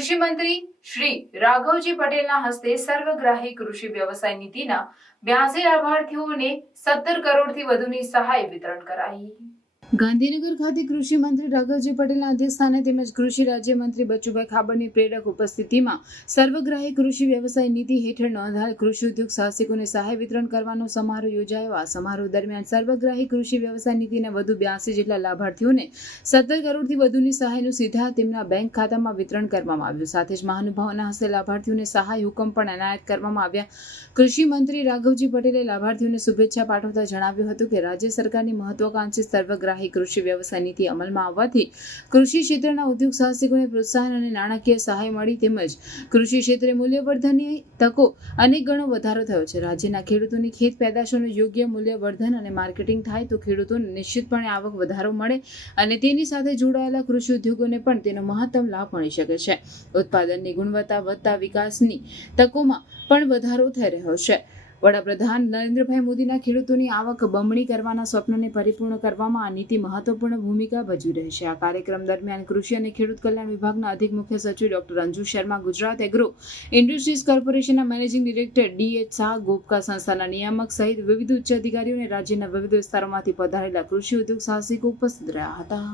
કૃષિ મંત્રી શ્રી રાઘવજી પટેલના હસ્તે સર્વગ્રાહી કૃષિ વ્યવસાય નીતિના બ્યાસી લાભાર્થીઓને સત્તર કરોડથી વધુની સહાય વિતરણ કરાઈ. ગાંધીનગર ખાતે કૃષિ મંત્રી રાઘવજી પટેલના અધ્યક્ષસ્થાને તેમજ કૃષિ રાજ્યમંત્રી બચુભાઈ ખાબડની પ્રેરક ઉપસ્થિતિમાં સર્વગ્રાહી કૃષિ વ્યવસાય નીતિ હેઠળ નોંધાયેલ કૃષિ ઉદ્યોગ સાહસિકોને સહાય વિતરણ કરવાનો સમારોહ યોજાયો. આ સમારોહ દરમિયાન સર્વગ્રાહી કૃષિ વ્યવસાય નીતિના વધુ બ્યાસી જેટલા લાભાર્થીઓને સત્તર કરોડથી વધુની સહાયનું સીધા તેમના બેંક ખાતામાં વિતરણ કરવામાં આવ્યું. સાથે જ મહાનુભાવોના હસ્તે લાભાર્થીઓને સહાય હુકમ પણ એનાયત કરવામાં આવ્યા. કૃષિ મંત્રી રાઘવજી પટેલે લાભાર્થીઓને શુભેચ્છા પાઠવતા જણાવ્યું હતું કે રાજ્ય સરકારની મહત્વાકાંક્ષી સર્વગ્રાહી કૃષિ વ્યવસાય નીતિ અમલમાં આવવાથી કૃષિ ક્ષેત્રના ઉદ્યોગ સાહસિકોને પ્રોત્સાહન અને નાણાકીય સહાય મળી તેમજ કૃષિ ક્ષેત્રે મૂલ્યવર્ધનની તકો અનેક ગણો વધારો થયો છે. રાજ્યના ખેડૂતોની ખેત પેદાશોનું યોગ્ય મૂલ્યવર્ધન અને માર્કેટિંગ થાય તો ખેડૂતોને નિશ્ચિતપણે આવક વધારો મળે અને તેની સાથે જોડાયેલા કૃષિ ઉદ્યોગોને પણ તેનો મહત્તમ લાભ મળી શકે છે. ઉત્પાદનની ગુણવત્તા વધતા વિકાસની તકોમાં પણ વધારો થઈ રહ્યો છે. વડાપ્રધાન નરેન્દ્રભાઈ મોદીના ખેડૂતોની આવક બમણી કરવાના સ્વપ્નને પરિપૂર્ણ કરવામાં આ નીતિ મહત્વપૂર્ણ ભૂમિકા ભજવી રહેશે આ કાર્યક્રમ દરમિયાન કૃષિ અને ખેડૂત કલ્યાણ વિભાગના અધિક મુખ્ય સચિવ doctor Anju Sharma, Gujarat agro industries કોર્પોરેશનના managing director D H Shah, ગોપકા સંસ્થાના નિયામક સહિત વિવિધ ઉચ્ચ અધિકારીઓ અને રાજ્યના વિવિધ વિસ્તારોમાંથી પધારેલા કૃષિ ઉદ્યોગ સાહસિકો ઉપસ્થિત રહ્યા હતા.